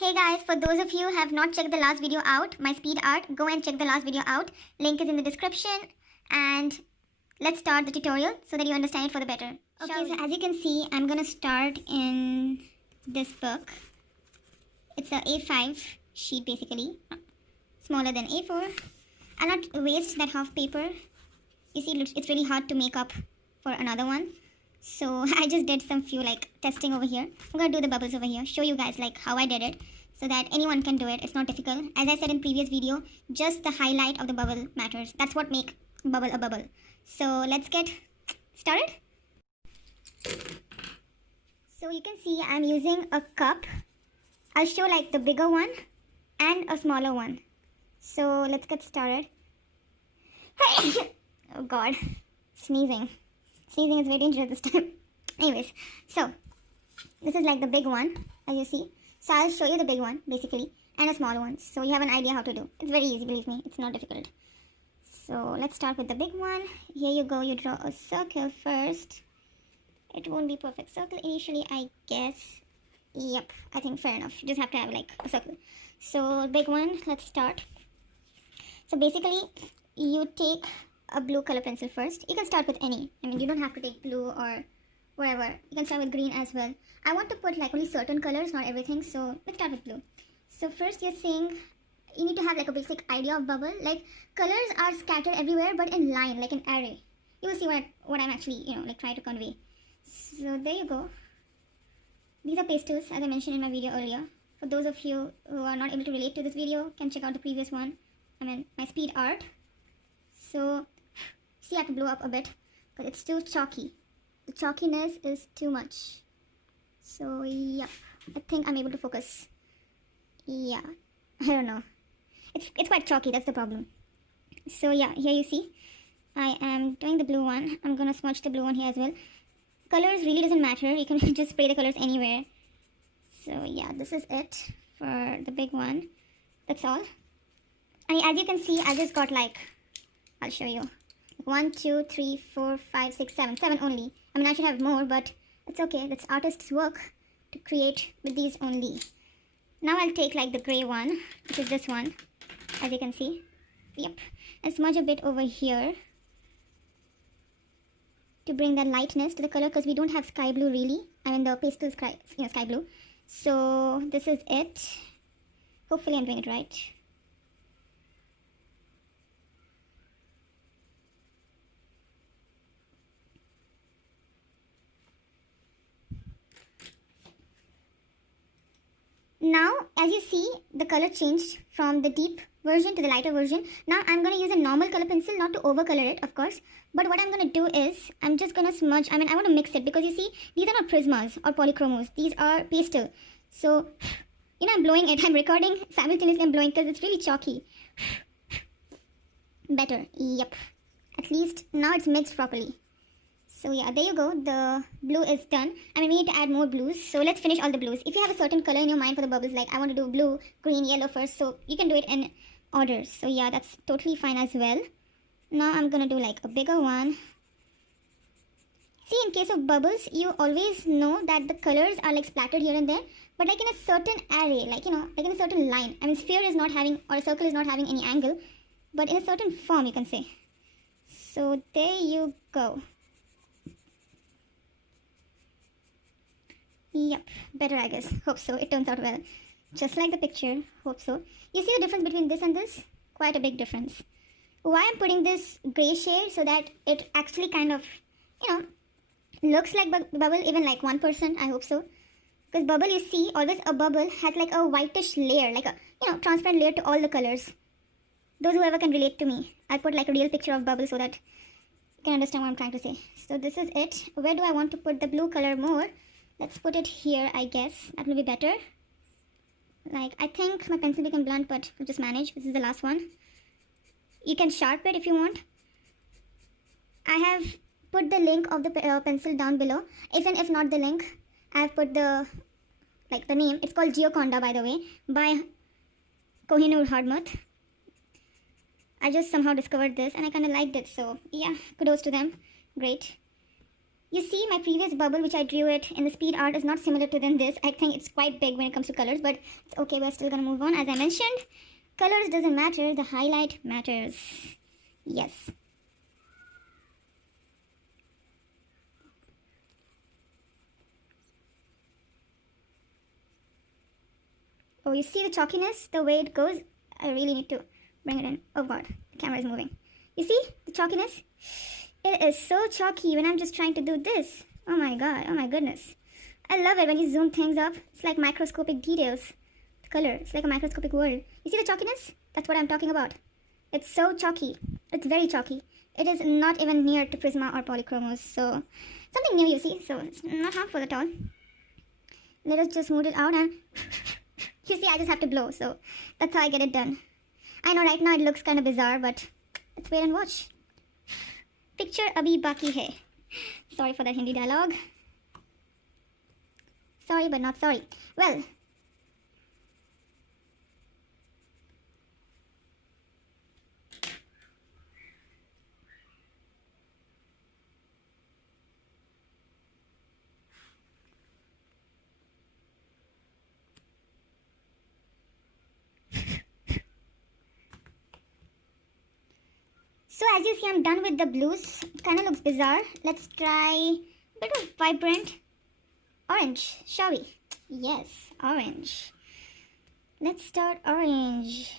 Hey guys, for those of you who have not checked the last video out, my speed art, go and check the last video out. Link is in the description and let's start the tutorial so that you understand it for the better. Okay, so as you can see, I'm gonna start in this book. It's a A5 sheet basically, smaller than A4. I'll not waste that half paper. You see, it's really hard to make up for another one. So I just did some few testing over here. I'm gonna do the bubbles over here, show you guys how I did it so that anyone can do it. It's not difficult. As I said in previous video, just the highlight of the bubble matters. That's what makes bubble a bubble. So let's get started. So you can see I'm using a cup. I'll show the bigger one and a smaller one. So let's get started. Oh god, sneezing. Sneezing is very dangerous this time. Anyways, so this is the big one, as you see. So I'll show you the big one basically and a small one, so you have an idea how to do. It's very easy, believe me, it's not difficult. So let's start with the big one. Here you go, you draw a circle first. It won't be perfect circle initially, I guess. Yep, I think fair enough. You just have to have a circle. So big one, let's start. So basically you take a blue color pencil first. You can start with any. I mean, you don't have to take blue or whatever. You can start with green as well. I want to put only certain colors, not everything. So let's start with blue. So first you're saying you need to have a basic idea of bubble. Colors are scattered everywhere, but in line, an array. You will see what I'm actually trying to convey. So there you go. These are pastels, as I mentioned in my video earlier. For those of you who are not able to relate to this video, can check out the previous one. I mean, my speed art. So see, I have to blow up a bit because it's too chalky. The chalkiness is too much. So yeah, I think I'm able to focus. Yeah, I don't know. It's quite chalky, that's the problem. So yeah, here you see, I am doing the blue one. I'm gonna smudge the blue one here as well. Colors really doesn't matter. You can just spray the colors anywhere. So yeah, this is it for the big one. That's all. And as you can see, I just got I'll show you. 1, 2, 3, 4, 5, 6, 7. 7 only. I mean, I should have more, but it's okay. That's artist's work to create with these only. Now I'll take the gray one, which is this one, as you can see. Yep. And smudge a bit over here to bring that lightness to the color, because we don't have sky blue really. I mean, the pastel sky blue. So this is it. Hopefully I'm doing it right. Now, as you see, the color changed from the deep version to the lighter version. Now, I'm going to use a normal color pencil, not to overcolor it, of course. But what I'm going to do is, I'm just going to smudge. I mean, I want to mix it because you see, these are not prismas or polychromos. These are pastel. So, I'm blowing it. I'm recording simultaneously. I'm blowing because it's really chalky. Better. Yep. At least now it's mixed properly. So yeah, there you go. The blue is done. I mean, we need to add more blues. So let's finish all the blues. If you have a certain color in your mind for the bubbles, I want to do blue, green, yellow first. So you can do it in order. So yeah, that's totally fine as well. Now I'm going to do a bigger one. See, in case of bubbles, you always know that the colors are splattered here and there. But in a certain array, in a certain line. I mean, sphere is not having, or a circle is not having any angle. But in a certain form, you can say. So there you go. Yep, better I guess. Hope so. It turns out well. Just like the picture. Hope so. You see the difference between this and this? Quite a big difference. Why I'm putting this grey shade so that it actually kind of, looks like bubble, even 1%. I hope so. Because bubble, you see, always a bubble has a whitish layer, a, transparent layer to all the colors. Those whoever can relate to me. I'll put a real picture of bubble so that you can understand what I'm trying to say. So this is it. Where do I want to put the blue color more? Let's put it here, I guess. That will be better. I think my pencil became blunt, but we'll just manage. This is the last one. You can sharpen it if you want. I have put the link of the pencil down below. If not the link, I have put the name. It's called Gioconda, by the way, by Kohinoor Hardmuth. I just somehow discovered this and I kind of liked it. So yeah, kudos to them. Great. You see, my previous bubble, which I drew it in the speed art, is not similar to than this. I think it's quite big when it comes to colors, but it's okay. We're still gonna move on. As I mentioned, colors doesn't matter. The highlight matters. Yes. Oh, you see the chalkiness, the way it goes? I really need to bring it in. Oh god, the camera is moving. You see the chalkiness? It is so chalky when I'm just trying to do this. Oh my god, oh my goodness. I love it when you zoom things up. It's like microscopic details. The color, it's like a microscopic world. You see the chalkiness? That's what I'm talking about. It's so chalky. It's very chalky. It is not even near to Prisma or Polychromos. So, something new you see. So, it's not harmful at all. Let us just smooth it out and... You see, I just have to blow, so that's how I get it done. I know right now it looks kind of bizarre, but let's wait and watch. Picture abhi baki hai. Sorry for that Hindi dialogue. Sorry, but not sorry. Well, so as you see, I'm done with the blues. It kind of looks bizarre. Let's try a bit of vibrant orange, shall we? Yes, orange. Let's start orange.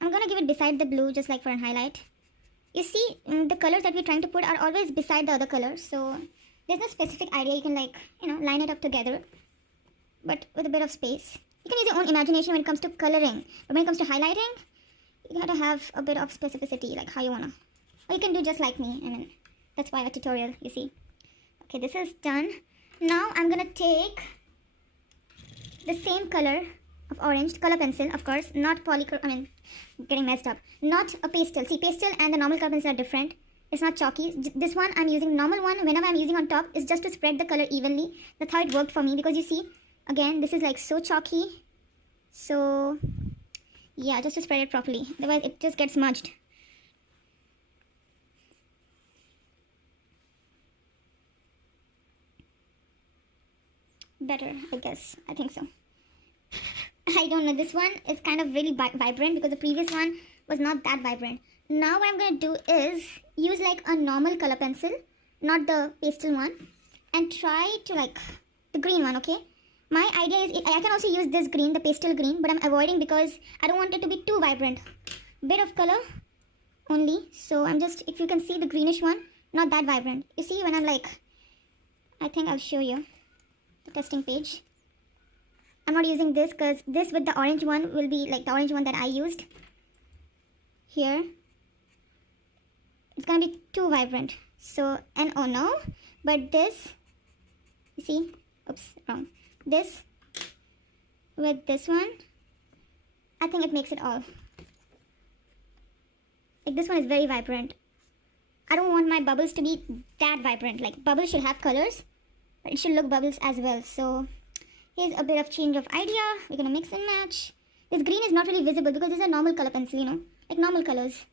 I'm gonna give it beside the blue, just like for an highlight. You see, the colors that we're trying to put are always beside the other colors. So there's no specific idea. You can line it up together, but with a bit of space. You can use your own imagination when it comes to coloring. But when it comes to highlighting, you gotta have a bit of specificity, like how you wanna. Or you can do just like me. I mean, that's why I have a tutorial, you see. Okay, this is done. Now I'm gonna take the same color of orange, color pencil, of course, not getting messed up. Not a pastel. See, pastel and the normal color pencil are different. It's not chalky. This one I'm using, normal one, whenever I'm using on top, is just to spread the color evenly. That's how it worked for me, because you see, again, this is like so chalky. So yeah, just to spread it properly. Otherwise, it just gets smudged. Better, I guess. I think so. I don't know. This one is kind of really vibrant because the previous one was not that vibrant. Now what I'm going to do is use like a normal color pencil, not the pastel one, and try to the green one, okay? My idea is, I can also use this green, the pastel green, but I'm avoiding because I don't want it to be too vibrant. Bit of color only. So I'm just, if you can see the greenish one, not that vibrant. You see when I'm I think I'll show you the testing page. I'm not using this because this with the orange one will be like the orange one that I used. Here. It's going to be too vibrant. So, and oh no, but this, you see, oops, wrong. This with this one, I think it makes it all. Like this one is very vibrant. I don't want my bubbles to be that vibrant. Like bubbles should have colors, but it should look bubbles as well. So here's a bit of change of idea. We're gonna mix and match. This green is not really visible because this is a normal color pencil, like normal colors.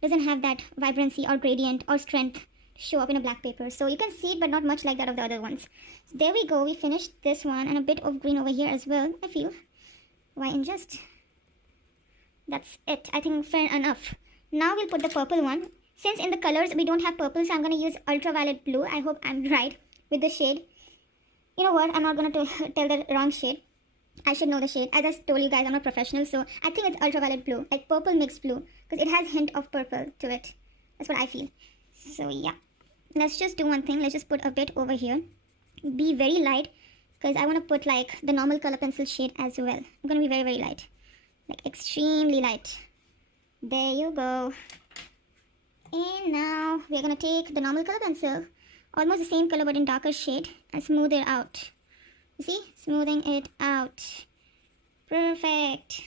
Doesn't have that vibrancy or gradient or strength show up in a black paper. So you can see it, but not much like that of the other ones. So there we go. We finished this one, and a bit of green over here as well, I feel. Why ingest? That's it. I think fair enough. Now we'll put the purple one. Since in the colors we don't have purple, so I'm going to use ultraviolet blue. I hope I'm right with the shade. You know what? I'm not going to tell the wrong shade. I should know the shade. As I told you guys, I'm not professional, so I think it's ultraviolet blue. Like purple mixed blue. Because it has hint of purple to it. That's what I feel. So yeah. Let's just do one thing. Let's just put a bit over here. Be very light. Because I want to put like the normal color pencil shade as well. I'm going to be very, very light. Like extremely light. There you go. And now we're going to take the normal color pencil. Almost the same color but in darker shade. And smooth it out. You see? Smoothing it out. Perfect.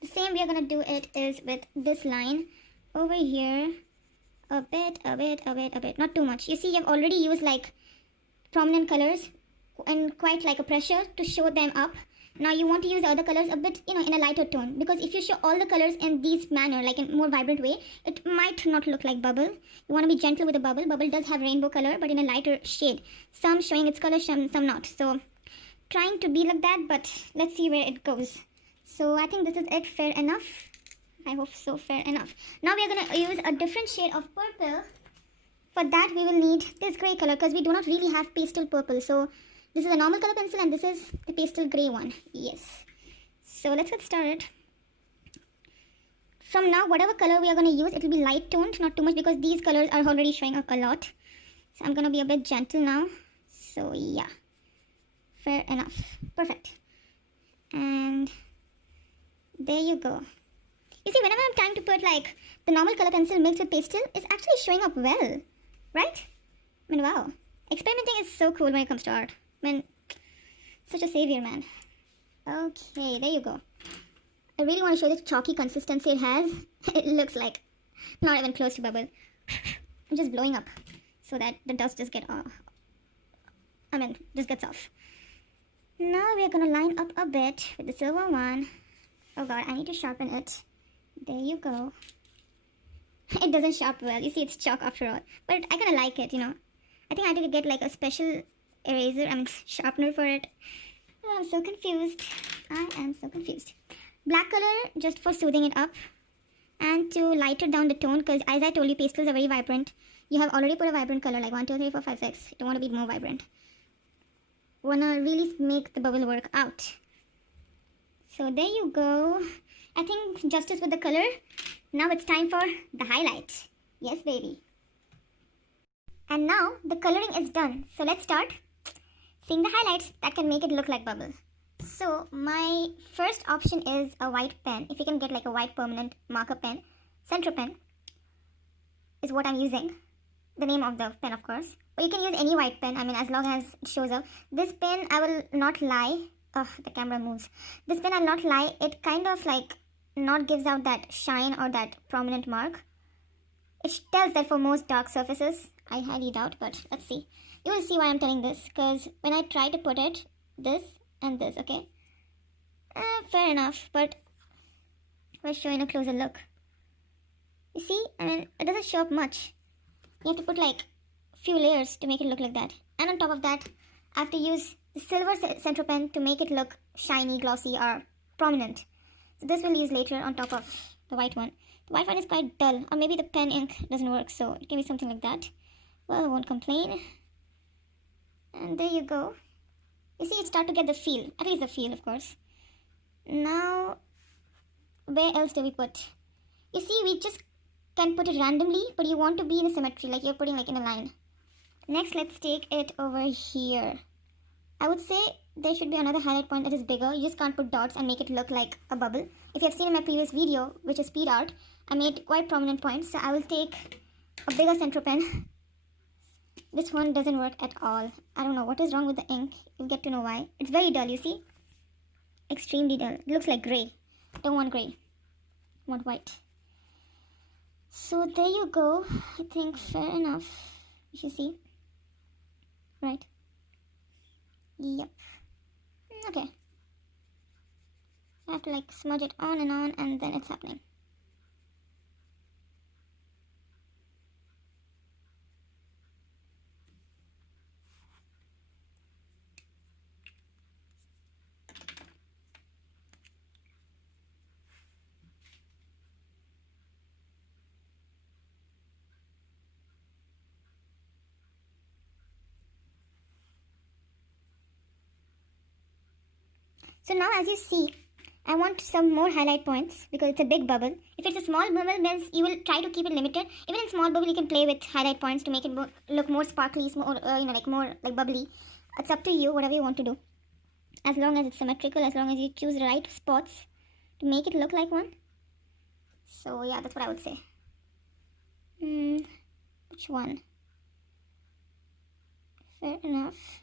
The same we are going to do it is with this line over here. A bit. Not too much. You see, you've already used like prominent colors and quite like a pressure to show them up. Now you want to use the other colors a bit, in a lighter tone, because if you show all the colors in this manner, like in more vibrant way, it might not look like bubble. You want to be gentle with the bubble. Bubble does have rainbow color, but in a lighter shade. Some showing its color, some not. So trying to be like that, but let's see where it goes. So I think this is it. Fair enough. I hope so. Fair enough. Now we are going to use a different shade of purple. For that we will need this gray color, because we do not really have pastel purple. So this is a normal color pencil and this is the pastel grey one. Yes. So let's get started. From now, whatever color we are going to use, it will be light toned, not too much, because these colors are already showing up a lot. So I'm going to be a bit gentle now. So yeah. Fair enough. Perfect. And there you go. You see, whenever I'm trying to put like the normal color pencil mixed with pastel, it's actually showing up well. Right? I mean, wow. Experimenting is so cool when it comes to art. I mean, such a savior, man. Okay, there you go. I really want to show the chalky consistency it has. It looks like not even close to bubble. I'm just blowing up so that the dust just gets off. Now we are going to line up a bit with the silver one. Oh god, I need to sharpen it. There you go. It doesn't sharpen well. You see, it's chalk after all. But I kind of like it, I think I had to get like a special sharpener for it. Oh, I'm so confused. I am so confused. Black color just for soothing it up and to lighten down the tone, because as I told you, pastels are very vibrant. You have already put a vibrant color like 1, 2, 3, 4, 5, 6. You don't want to be more vibrant. Wanna really make the bubble work out. So there you go. I think justice with the color. Now it's time for the highlight. Yes, baby. And now the coloring is done. So let's start seeing the highlights that can make it look like bubble. So my first option is a white pen. If you can get like a white permanent marker pen, Centro pen is what I'm using. The name of the pen, of course. But you can use any white pen, as long as it shows up. This pen, I will not lie. Oh, the camera moves. This pen, I'll not lie. It kind of like not gives out that shine or that prominent mark. It tells that for most dark surfaces. I highly doubt, but let's see. You will see why I'm telling this, because when I try to put it, this and this, okay? Fair enough, but we're showing a closer look. You see, it doesn't show up much. You have to put like few layers to make it look like that. And on top of that, I have to use the silver Centro pen to make it look shiny, glossy, or prominent. So this we'll use later on top of the white one. The white one is quite dull, or maybe the pen ink doesn't work, so it can be something like that. Well, I won't complain. And there you go. You see, it starts to get the feel, at least the feel, of course. Now, where else do we put? You see, we just can put it randomly, but you want to be in a symmetry, like you're putting like in a line. Next, let's take it over here. I would say there should be another highlight point that is bigger. You just can't put dots and make it look like a bubble. If you have seen in my previous video, which is speed art, I made quite prominent points. So I will take a bigger Centro pen. This one doesn't work at all. I don't know what is wrong with the ink. You'll get to know why. It's very dull, you see? Extremely dull. It looks like grey. Don't want grey. Want white. So there you go. I think fair enough. You should see. Right. Yep. Okay. I have to like smudge it on and then it's happening. So now as you see, I want some more highlight points because it's a big bubble. If it's a small bubble, means you will try to keep it limited. Even in small bubble, you can play with highlight points to make it look more sparkly, more, more like bubbly. It's up to you, whatever you want to do. As long as it's symmetrical, as long as you choose the right spots to make it look like one. So yeah, that's what I would say. Which one? Fair enough.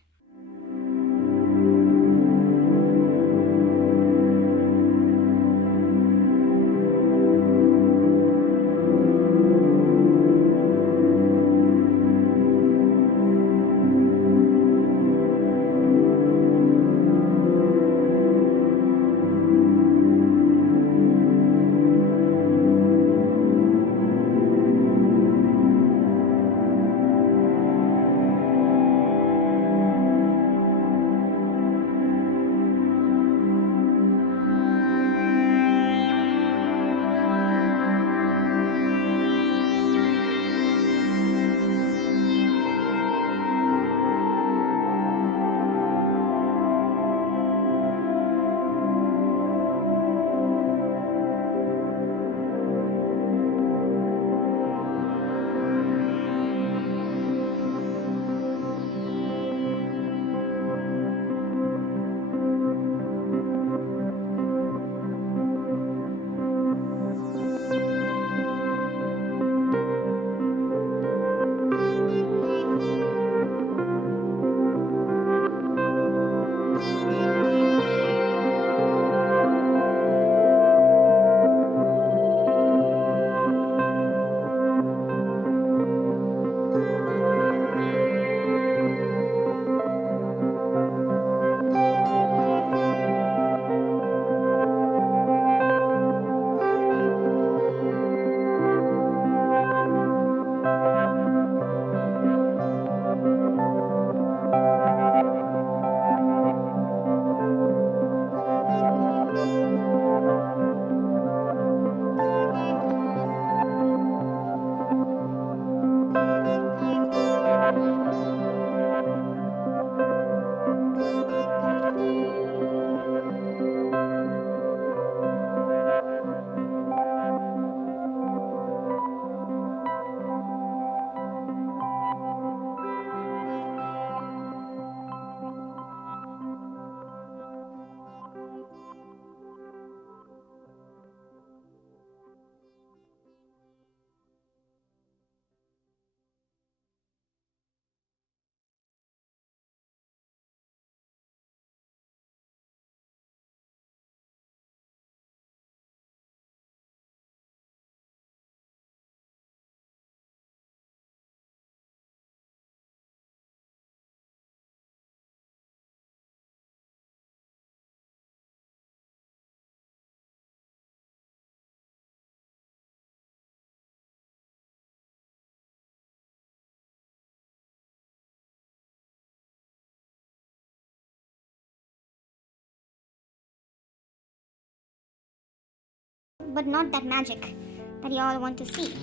but not that magic that you all want to see.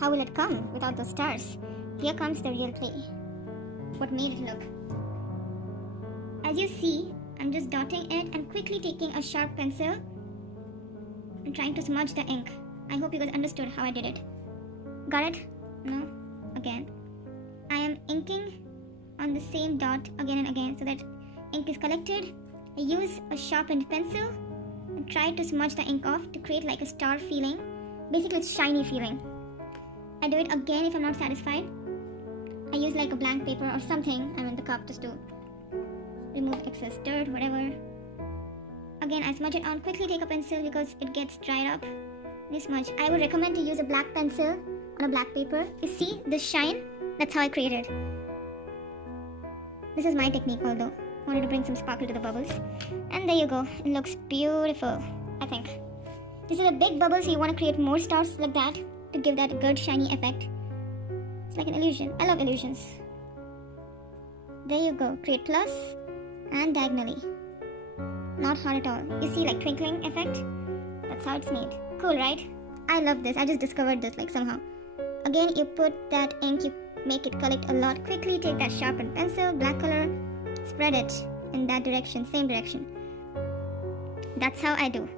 How will it come without those stars? Here comes the real play. What made it look? As you see, I'm just dotting it and quickly taking a sharp pencil and trying to smudge the ink. I hope you guys understood how I did it. Got it? No? Again. I am inking on the same dot again and again so that ink is collected. I use a sharpened pencil and try to smudge the ink off to create like a star feeling. Basically, it's shiny feeling. I do it again if I'm not satisfied. I use like a blank paper or something, I'm in the cup just to remove excess dirt, whatever. Again, I smudge it on. Quickly take a pencil because it gets dried up. This much. I would recommend to use a black pencil on a black paper. You see this shine? That's how I created. This is my technique, although I wanted to bring some sparkle to the bubbles. And there you go. It looks beautiful, I think. This is a big bubble, so you want to create more stars like that to give that good shiny effect. It's like an illusion. I love illusions. There you go. Create plus and diagonally. Not hard at all. You see like twinkling effect? That's how it's made. Cool, right? I love this. I just discovered this like somehow. Again, you put that ink, you make it collect a lot. Quickly take that sharpened pencil, black color, spread it in that direction, same direction. That's how I do.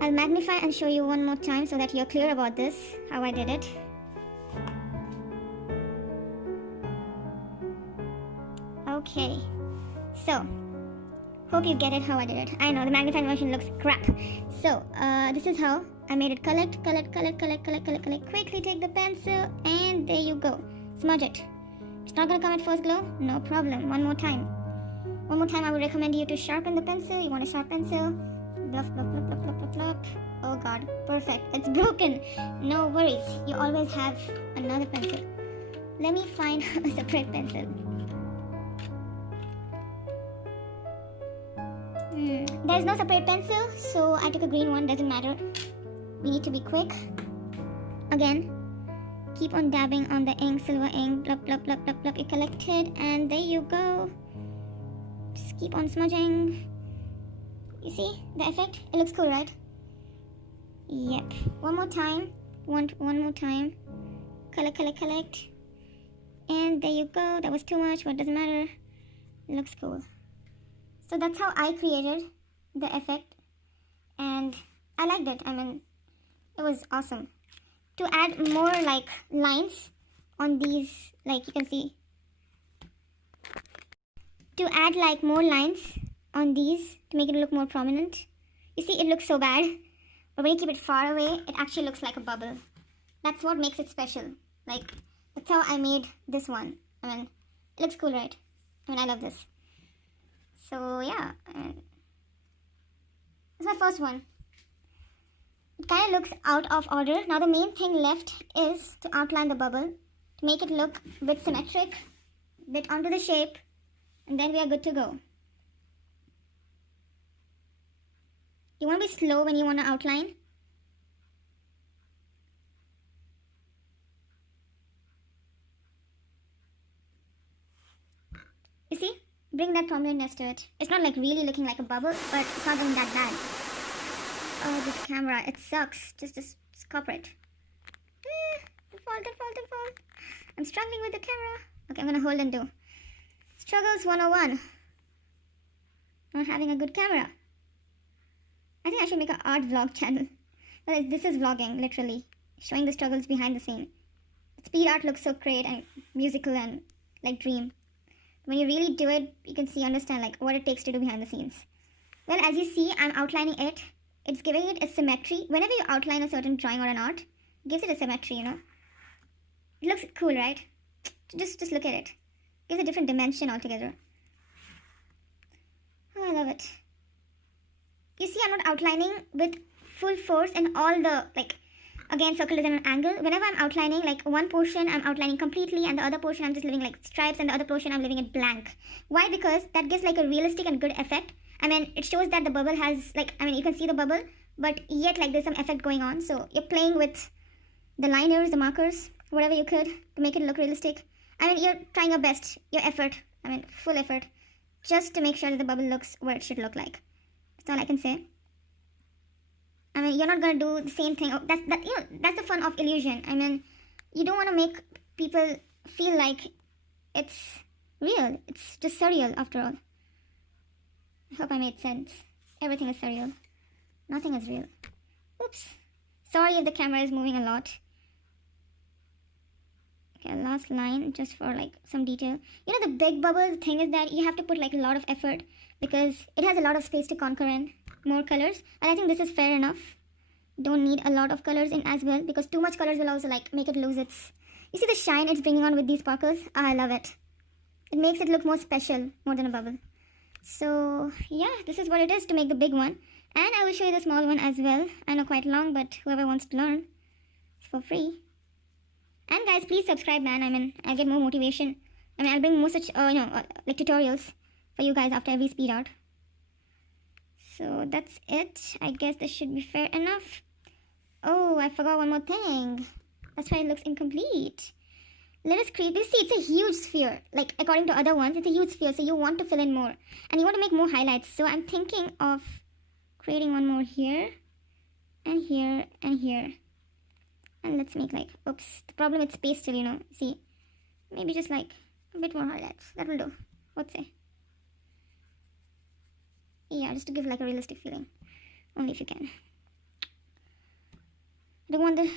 I'll magnify and show you one more time so that you're clear about this, how I did it. Okay, so hope you get it how I did it. I know the magnified version looks crap. So this is how I made it. Collect. Quickly take the pencil and there you go. Smudge it. It's not gonna come at first glow? No problem. One more time. I would recommend you to sharpen the pencil. You want a sharp pencil. Bluff. Oh god, perfect. It's broken. No worries. You always have another pencil. Let me find a separate pencil. There's no separate pencil, so I took a green one. Doesn't matter. We need to be quick. Again, keep on dabbing on the ink, silver ink. Blup. You collected, and there you go. Just keep on smudging. You see the effect? It looks cool, right? Yep. One more time. One more time. Collect. And there you go. That was too much, but it doesn't matter. It looks cool. So that's how I created the effect. And I liked it. I mean, it was awesome. To add more like lines on these, like you can see. To add like more lines on these to make it look more prominent. You see, it looks so bad. But when you keep it far away, it actually looks like a bubble. That's what makes it special. Like, that's how I made this one. I mean, it looks cool, right? I mean, I love this. So, yeah. It's my first one. It kind of looks out of order. Now, the main thing left is to outline the bubble. To make it look a bit symmetric. A bit onto the shape. And then we are good to go. You want to be slow when you want to outline. You see? Bring that prominentness to it. It's not like really looking like a bubble, but it's not even that bad. Oh, this camera, it sucks. Just copper it. Default. I'm struggling with the camera. Okay, I'm gonna hold and do. Struggles 101. Not having a good camera. I think I should make an art vlog channel. Well, this is vlogging, literally. Showing the struggles behind the scene. Speed art looks so great and musical and like dream. When you really do it, you can understand like what it takes to do behind the scenes. Well, as you see, I'm outlining it. It's giving it a symmetry. Whenever you outline a certain drawing or an art, it gives it a symmetry, you know. It looks cool, right? Just look at it. It gives a different dimension altogether. Oh, I love it. You see, I'm not outlining with full force and all the, like, again, circle is at an angle. Whenever I'm outlining, like, one portion I'm outlining completely and the other portion I'm just leaving, like, stripes and the other portion I'm leaving it blank. Why? Because that gives, like, a realistic and good effect. I mean, it shows that the bubble has, like, I mean, you can see the bubble, but yet, like, there's some effect going on. So, you're playing with the liners, the markers, whatever you could to make it look realistic. I mean, you're trying your best, your effort, I mean, full effort, just to make sure that the bubble looks where it should look like. That's all I can say. I mean, you're not gonna do the same thing. That's the fun of illusion. I mean, you don't want to make people feel like it's real. It's just surreal after all. I hope I made sense. Everything is surreal. Nothing is real. Oops. Sorry if the camera is moving a lot. Okay, last line just for like some detail. You know, the big bubble, the thing is that you have to put like a lot of effort because it has a lot of space to conquer in more colors. And I think this is fair enough. Don't need a lot of colors in as well because too much colors will also like make it lose its... You see the shine it's bringing on with these sparkles? I love it. It makes it look more special, more than a bubble. So yeah, this is what it is to make the big one. And I will show you the small one as well. I know quite long, but whoever wants to learn, it's for free. And guys, please subscribe, man. I mean, I'll get more motivation. I mean, I'll bring more such, like tutorials for you guys after every speed art. So that's it. I guess this should be fair enough. Oh, I forgot one more thing. That's why it looks incomplete. Let us create this. See, it's a huge sphere. Like, according to other ones, it's a huge sphere. So you want to fill in more. And you want to make more highlights. So I'm thinking of creating one more here. And here. And here. And let's make like, oops. The problem with pastel, you know. See, maybe just like a bit more highlights. That will do. What's it? Yeah, just to give like a realistic feeling. Only if you can. I don't want the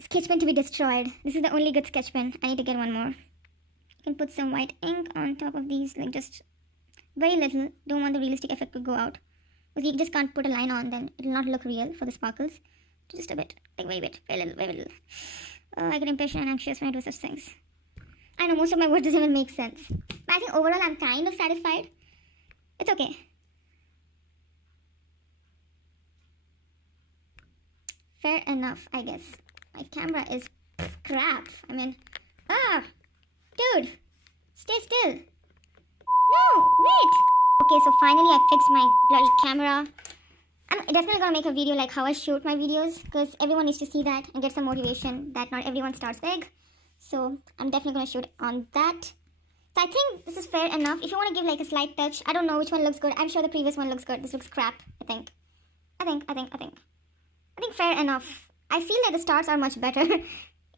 sketch pen to be destroyed. This is the only good sketch pen. I need to get one more. You can put some white ink on top of these, like just very little. Don't want the realistic effect to go out. Because you just can't put a line on, then it will not look real for the sparkles. Just a bit, like very bit, very little, very little. I get impatient and anxious when I do such things. I know most of my words doesn't even make sense. But I think overall I'm kind of satisfied. It's okay. Fair enough, I guess. My camera is crap. I mean, dude, stay still. No, wait. Okay, so finally I fixed my bloody camera. I'm definitely gonna make a video like how I shoot my videos because everyone needs to see that and get some motivation that not everyone starts big. So I'm definitely gonna shoot on that. So I think this is fair enough. If you want to give like a slight touch, I don't know which one looks good. I'm sure the previous one looks good. This looks crap, I think fair enough. I feel that the stars are much better.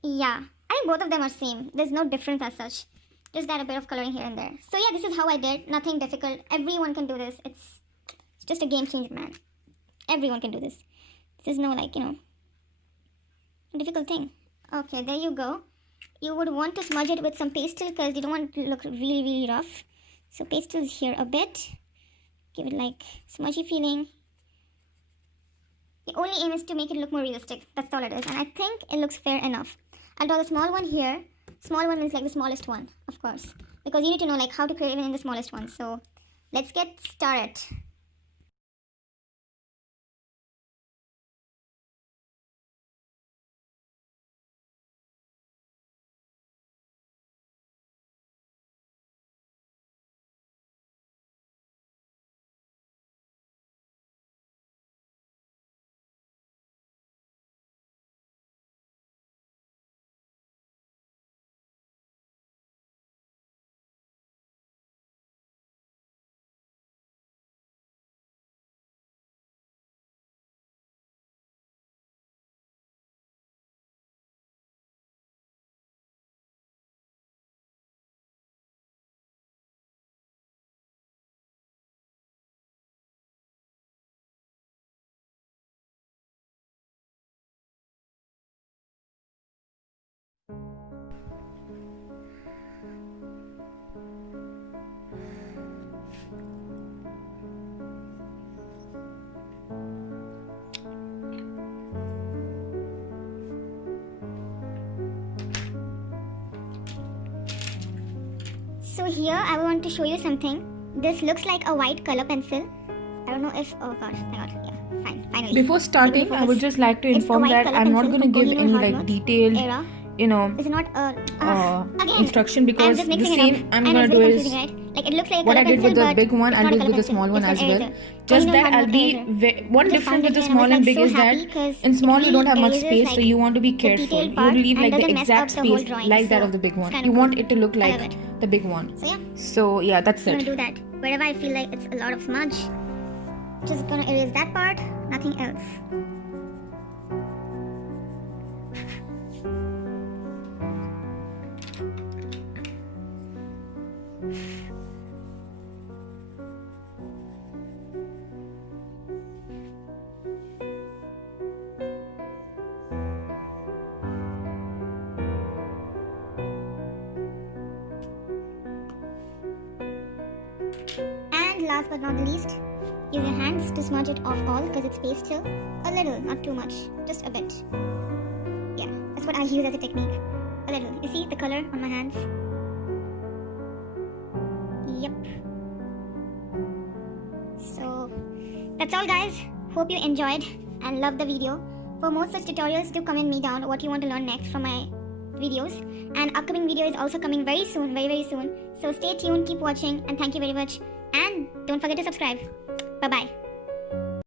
Yeah, I think both of them are same. There's no difference as such. Just that a bit of coloring here and there. So yeah, this is how I did. Nothing difficult. Everyone can do this. It's just a game changer, man. Everyone can do this. This is no like, difficult thing. Okay, there you go. You would want to smudge it with some pastel because you don't want it to look really, really rough. So pastel is here a bit. Give it like smudgy feeling. The only aim is to make it look more realistic. That's all it is. And I think it looks fair enough. I'll draw the small one here. Small one means like the smallest one, of course. Because you need to know like how to create even in the smallest one. So let's get started. So here I want to show you something. This looks like a white color pencil. I don't know if, oh god, yeah, fine, finally. Before starting, I would just like to inform that I'm not going to give any like detailed, it's not instruction because the same I'm going to do is like it looks like a what I did pencil, with the big one, I'll do with the small one as well. Just that I'll be one difference with the small and big is that in small you don't have much space, so you want to be careful. You want to leave like the exact space like that of the big one. You want it to look like the big one. So yeah, that's it. I'm gonna do that wherever I feel like it's a lot of smudge. Just gonna erase that part. Nothing nothing else. And last but not the least, use your hands to smudge it off all because it's pastel. A little, not too much, just a bit. Yeah, that's what I use as a technique. A little. You see the color on my hands? Yep. So, that's all guys. Hope you enjoyed and loved the video. For more such tutorials, do comment me down what you want to learn next from my videos. And upcoming video is also coming very soon, very soon. So stay tuned, keep watching, and thank you very much. And don't forget to subscribe. Bye-bye.